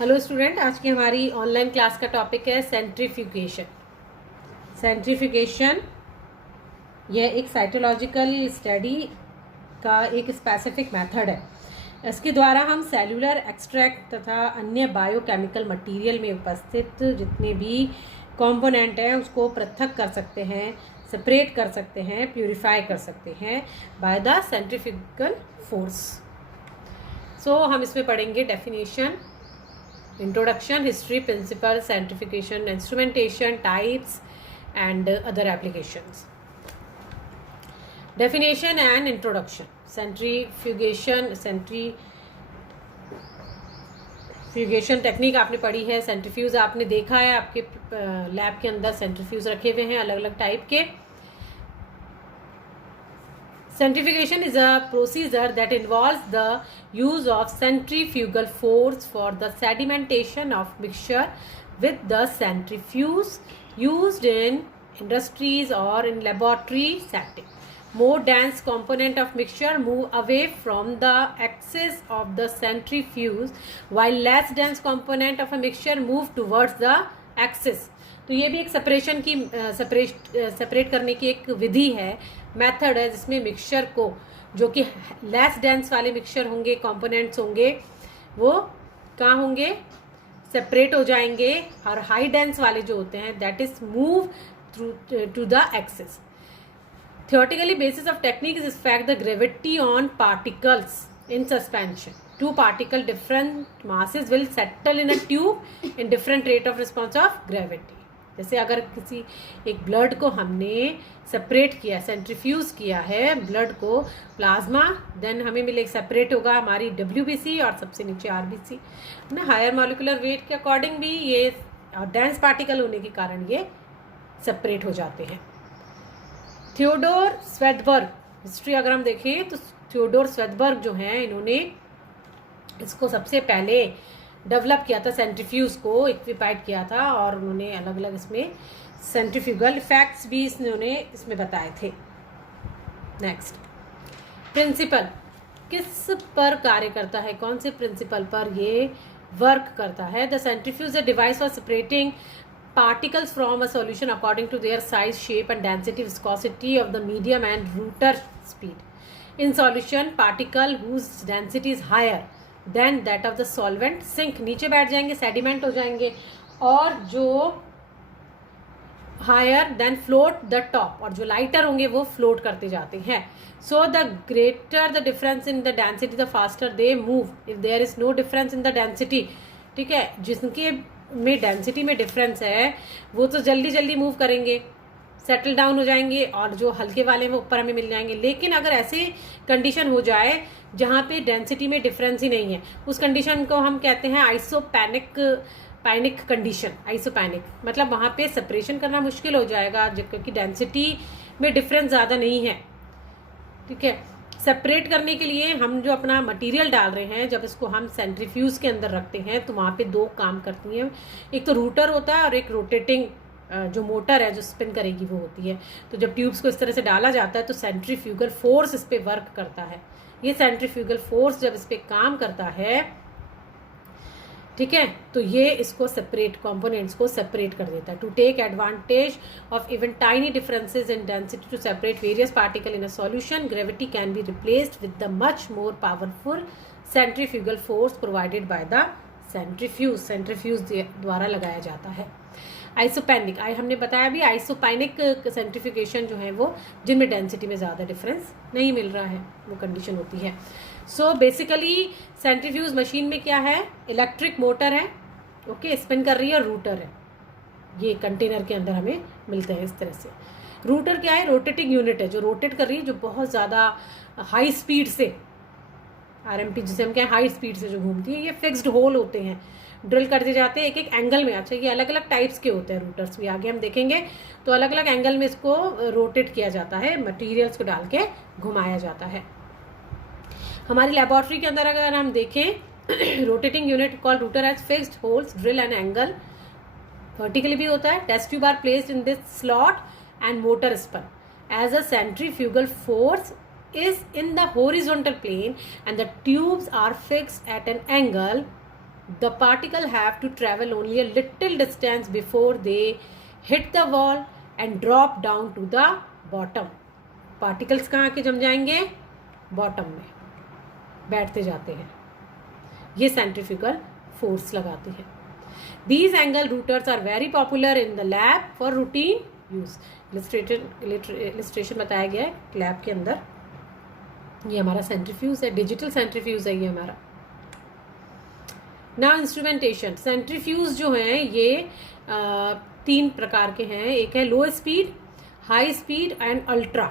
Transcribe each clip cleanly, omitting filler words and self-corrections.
Hello student, आज की हमारी ऑनलाइन क्लास का टॉपिक है सेंट्रीफ्यूगेशन। सेंट्रीफ्यूगेशन यह एक साइटोलॉजिकल स्टडी का एक स्पेसिफिक मेथड है। इसके द्वारा हम सेलुलर एक्सट्रैक्ट तथा अन्य बायोकेमिकल मटेरियल में उपस्थित जितने भी कंपोनेंट हैं उसको पृथक कर सकते हैं, सेपरेट कर सकते हैं, प्यूरिफाई कर सकते हैं बाय द सेंट्रीफ्यूगल फोर्स। सो हम इसमें पढ़ेंगे definition, introduction, history, principle, centrifugation, instrumentation, types and other applications. Definition and introduction. Centrifugation technique आपने पढ़ी है। सेंट्रीफ्यूज आपने देखा है, आपके लैब के अंदर सेंट्रीफ्यूज रखे हुए हैं अलग अलग टाइप के। Centrifugation is a procedure that involves the use of centrifugal force for the sedimentation of mixture with the centrifuge used in industries or in laboratory setting. More dense component of mixture move away from the axis of the centrifuge, while less dense component of a mixture move towards the axis. तो ये भी एक separation की separate करने की एक विधि है, method है, जिसमें मिक्सचर को, जो कि लेस डेंस वाले मिक्सचर होंगे, कंपोनेंट्स होंगे, वो कहाँ होंगे, सेपरेट हो जाएंगे, और हाई डेंस वाले जो होते हैं that is move through to the axis. Theoretically, basis of technique is effect the gravity on particles in suspension. Two particle different masses will settle in a tube in different rate of response of gravity. जैसे अगर किसी एक blood को हमने separate किया, centrifuge किया है blood को, प्लाज्मा, देन हमें मिले सेपरेट होगा हमारी WBC और सबसे नीचे RBC ना। हायर मॉलिकुलर वेट के अकॉर्डिंग भी ये डेंस पार्टिकल होने के कारण ये सेपरेट हो जाते हैं। थियोडोर स्वेडबर्ग, हिस्ट्री अगर हम देखें तो थियोडोर स्वेडबर्ग जो हैं, इन्होंने इसको सबसे पहले डेवलप किया था, सेंट्रीफ्यूज को इक्विपाइड किया था, और उन्होंने अलग अलग इसमें सेंट्रीफ्यूगल इफेक्ट्स भी इन्होंने इसमें बताए थे। नेक्स्ट, प्रिंसिपल किस पर कार्य करता है, कौन से प्रिंसिपल पर ये वर्क करता है। The centrifuge a device for separating particles from a solution according to their size, shape and density, viscosity of the medium and Rooter speed. In solution, particle whose density is higher than that of the solvent sink, नीचे बैठ जाएंगे, sediment हो जाएंगे, और जो higher than float the top, और जो lighter होंगे वो float करते जाते हैं। So the greater the difference in the density, the faster they move. If there is no difference in the density, ठीक है, जिनके में डेंसिटी में डिफरेंस है वो तो जल्दी जल्दी मूव करेंगे, सेटल डाउन हो जाएंगे, और जो हल्के वाले वो ऊपर हमें मिल जाएंगे। लेकिन अगर ऐसी कंडीशन हो जाए जहाँ पे डेंसिटी में डिफरेंस ही नहीं है, उस कंडीशन को हम कहते हैं आइसोपैनिक कंडीशन। आइसोपैनिक मतलब वहाँ पे सेपरेशन करना मुश्किल हो जाएगा क्योंकि डेंसिटी में डिफरेंस ज़्यादा नहीं है। ठीक है, सेपरेट करने के लिए हम जो अपना मटेरियल डाल रहे हैं, जब इसको हम सेंट्रीफ्यूज के अंदर रखते हैं तो वहाँ पे दो काम करती हैं, एक तो रूटर होता है और एक रोटेटिंग जो मोटर है जो स्पिन करेगी वो होती है। तो जब ट्यूब्स को इस तरह से डाला जाता है तो सेंट्रीफ्यूगल फोर्स इस पर वर्क करता है। ये सेंट्रीफ्यूगल फोर्स जब इस पर काम करता है, ठीक है, तो ये इसको सेपरेट, कंपोनेंट्स को सेपरेट कर देता है। To take advantage of even tiny differences in density to separate various particle in a solution, gravity can be replaced with the much more powerful centrifugal force provided by the centrifuge. Centrifuge द्वारा लगाया जाता है। आइसोपैनिक, हमने बताया भी, आइसोपैनिक centrifugation जो है वो जिनमें डेंसिटी में ज़्यादा डिफरेंस नहीं मिल रहा है, वो कंडीशन होती है। सो बेसिकली सेंट्रीफ्यूज मशीन में क्या है, इलेक्ट्रिक मोटर है, ओके, स्पिन कर रही है, और रूटर है, ये कंटेनर के अंदर हमें मिलते हैं इस तरह से। रूटर क्या है, रोटेटिंग यूनिट है जो रोटेट कर रही है, जो बहुत ज़्यादा हाई स्पीड से, RMP जिसे हम कहें हाई स्पीड से जो घूमती है। ये फिक्स्ड होल होते हैं, ड्रिल करते जाते हैं एक एक एंगल में। अच्छा, ये अलग अलग टाइप्स के होते हैं रूटर्स भी, आगे हम देखेंगे। तो अलग अलग एंगल में इसको रोटेट किया जाता है, मटेरियल्स को डाल के घुमाया जाता है। हमारी लेबोरेटरी के अंदर अगर हम देखें, rotating unit called rotor has fixed holes, drill and angle, vertically भी होता है। Test tube are placed in this slot and motor spun as a centrifugal force is in the horizontal plane and the tubes are fixed at an angle the particle have to travel only a little distance before they hit the wall and drop down to the bottom. Particles कहाँ आके जम जाएंगे? Bottom में बैठते जाते हैं, ये centrifugal force लगाते हैं. These angle routers are very popular in the lab for routine use. illustration बताया गया है लैब के अंदर. ये हमारा सेंट्रीफ्यूज है, डिजिटल सेंट्रीफ्यूज है ये हमारा. Now instrumentation. सेंट्रीफ्यूज जो हैं ये 3 प्रकार के हैं. एक है लो speed, high speed and ultra.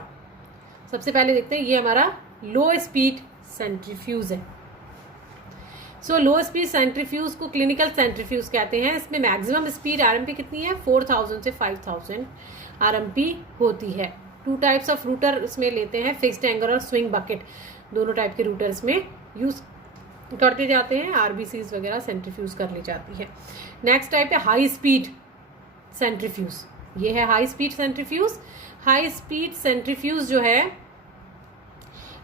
सबसे पहले देखते हैं, ये हमारा लो स्पीड सेंट्रीफ्यूज है. सो लो स्पीड सेंट्रीफ्यूज को क्लिनिकल सेंट्रीफ्यूज कहते हैं. इसमें मैक्सिमम स्पीड आरएमपी कितनी है? 4000 से 5000 आरएमपी होती है. 2 टाइप्स ऑफ रूटर इसमें लेते हैं, फिक्स्ड एंगल और स्विंग बकेट. दोनों टाइप के रूटर इसमें यूज करते जाते हैं. आरबीसीज वगैरह सेंट्रीफ्यूज कर ली जाती है. नेक्स्ट टाइप है हाई स्पीड सेंट्रीफ्यूज. ये है high speed centrifuge. High speed centrifuge जो है,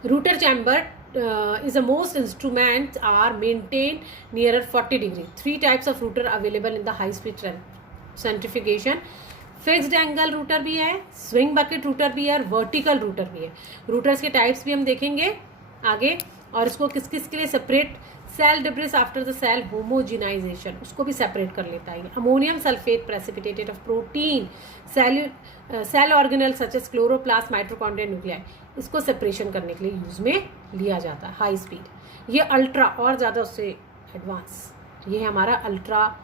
router chamber is the most instruments are maintained nearer 40 degree. 3 types of router available in the high speed centrifugation. Fixed angle router भी है, swing bucket rotor भी है और vertical router भी है. Routers के टाइप्स भी हम देखेंगे आगे. और इसको किस किस के लिए separate, cell debris after the cell homogenization, उसको भी सेपरेट कर लेता है. Ammonium sulphate precipitated of protein cell organelle such as chloroplast mitochondria nuclei, इसको सेपरेशन करने के लिए यूज में लिया जाता है. High speed. ये अल्ट्रा और ज़्यादा उससे एडवांस, ये है हमारा अल्ट्रा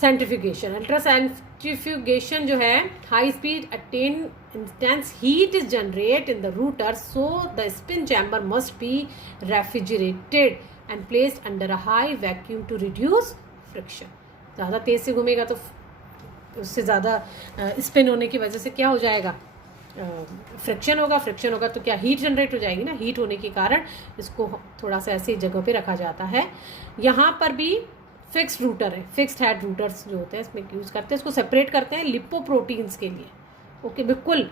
सेंट्रीफ्यूगेशन. अल्ट्रा सेंट्रीफ्यूगेशन जो है, high speed attain intense heat is generated in the rotor, so the spin chamber must be refrigerated and placed under a high vacuum to reduce friction. ज़्यादा तेज से घूमेगा तो उससे ज़्यादा स्पिन होने की वजह से क्या हो जाएगा? फ्रिक्शन होगा. फ्रिक्शन होगा तो क्या हीट जनरेट हो जाएगी ना. हीट होने के कारण इसको थोड़ा सा ऐसी जगह पे रखा जाता है. यहाँ पर भी फिक्स्ड रूटर है, फिक्स्ड हेड रूटर्स जो होते हैं इसमें यूज़ करते हैं. इसको सेपरेट करते हैं लिपोप्रोटीन्स के लिए. ओके, बिल्कुल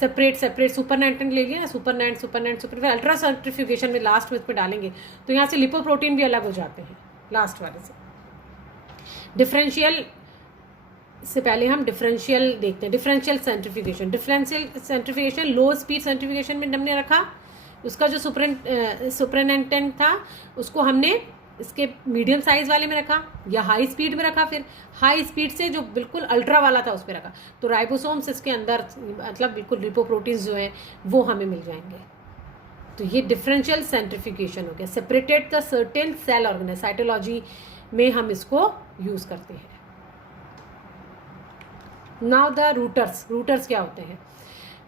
सेपरेट. सुपरनेंटेंट ले लिया ना, सुपर अल्ट्रा सेंट्रीफ्यूगेशन में लास्ट में इसमें डालेंगे तो यहाँ से लिपोप्रोटीन भी अलग हो जाते हैं लास्ट वाले से. डिफरेंशियल से पहले हम डिफरेंशियल देखते हैं. डिफरेंशियल सेंट्रीफ्यूगेशन लो स्पीड सेंट्रीफ्यूगेशन में हमने रखा. उसका जो सुपरनेंटेंट था उसको हमने इसके मीडियम साइज वाले में रखा या हाई स्पीड में रखा. फिर हाई स्पीड से जो बिल्कुल अल्ट्रा वाला था उस पर रखा. तो राइबोसोम्स इसके अंदर, मतलब बिल्कुल लिपोप्रोटीन्स जो हैं वो हमें मिल जाएंगे. तो ये डिफरेंशियल सेंट्रीफ्यूगेशन हो गया. Separated the certain cell organelle, cytology में हम इसको यूज करते हैं. नाउ द रूटर्स क्या होते हैं?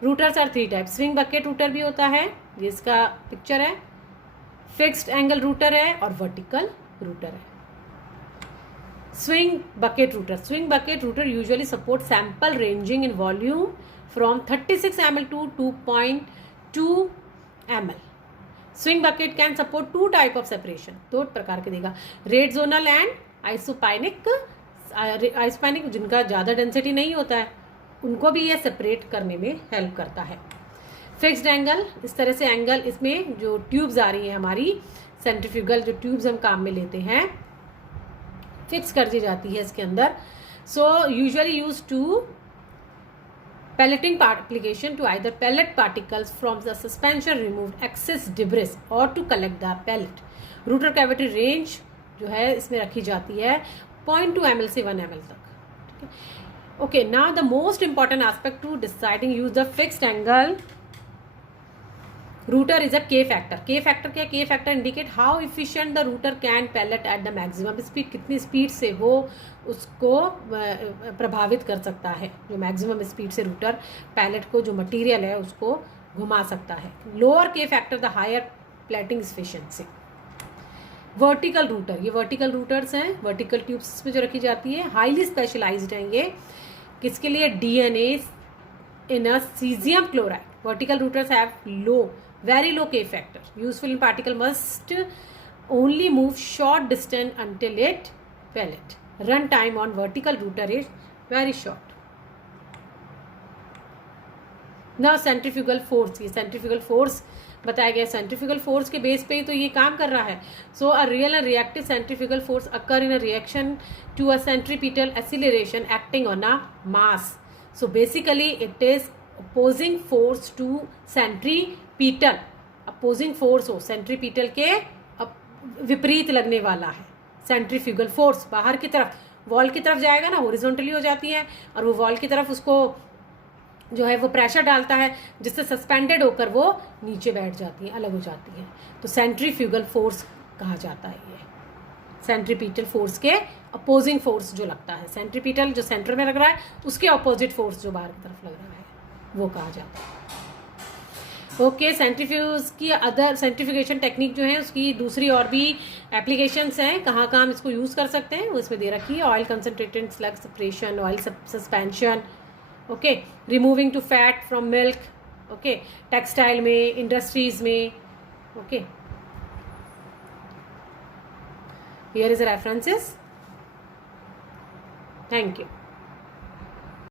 Rotors are 3 type. Swing bucket rotor भी होता है, ये इसका पिक्चर है. फिक्स्ड एंगल रूटर है और वर्टिकल रूटर है. Swing bucket rotor usually support sample ranging in volume from 36 ml to 2.2 ml. Swing bucket can support 2 type of separation, 2 प्रकार के देगा. Rate zonal and isopycnic. जिनका ज़्यादा डेंसिटी नहीं होता है उनको भी ये सेपरेट करने में हेल्प करता है. फिक्स्ड एंगल, इस तरह से एंगल, इसमें जो ट्यूब्स आ रही है हमारी सेंट्रीफ्यूगल, जो ट्यूब्स हम काम में लेते हैं, फिक्स कर दी जाती है इसके अंदर. So usually use to pelleting application to either pellet particles from the suspension, remove excess debris or to collect the pellet. Router cavity range जो है इसमें रखी जाती है 0.2 ml से 1 ml तक. Okay, now the most important aspect to deciding use the fixed angle router is a K factor. K factor क्या? K factor indicate how efficient the router can pellet at the maximum speed. कितनी speed से वो उसको प्रभावित कर सकता है. जो मैक्सिमम स्पीड से रूटर पैलेट को, जो मटेरियल है उसको घुमा सकता है. Lower K factor the higher plating efficiency. Vertical rotor, ये वर्टिकल रूटर्स हैं, वर्टिकल ट्यूब्स में जो रखी जाती है, हाईली स्पेशलाइज्ड हैं ये. किसके लिए? DNA in a caesium chloride. Vertical routers have very low K factor. Useful in particle must only move short distance until it pellet. Run time on vertical router is very short. ना centrifugal force, ये centrifugal force बताया गया, centrifugal force के base पे ही तो ये काम कर रहा है. So a real and reactive centrifugal force occur in a reaction to a centripetal acceleration acting on a mass. So basically it is opposing force to centripetal. Opposing force हो centripetal के विपरीत लगने वाला है. सेंट्रीफ्यूगल फोर्स बाहर की तरफ wall की तरफ जाएगा ना, हॉरिजॉन्टली हो जाती है, और वो वॉल की तरफ उसको जो है वो प्रेशर डालता है, जिससे सस्पेंडेड होकर वो नीचे बैठ जाती है, अलग हो जाती है. तो सेंट्रीफ्यूगल फोर्स कहा जाता है. ये सेंट्रीपिटल फोर्स के अपोजिंग फोर्स जो लगता है, सेंट्रीपिटल जो सेंटर में लग रहा है उसके अपोजिट फोर्स जो बाहर की तरफ लग रहा है वो कहा जाता है. ओके, सेंट्रीफ्यूज की अदर सेंट्रीफ्यूगेशन टेक्निक जो है उसकी दूसरी और भी एप्लीकेशंस हैं. कहाँ कहाँ हम इसको यूज़ कर सकते हैं वो इसमें दे रखी है. Oil concentrated slug separation, oil suspension, okay, removing to fat from milk, okay, textile में, इंडस्ट्रीज में. Okay, here is references. Thank you.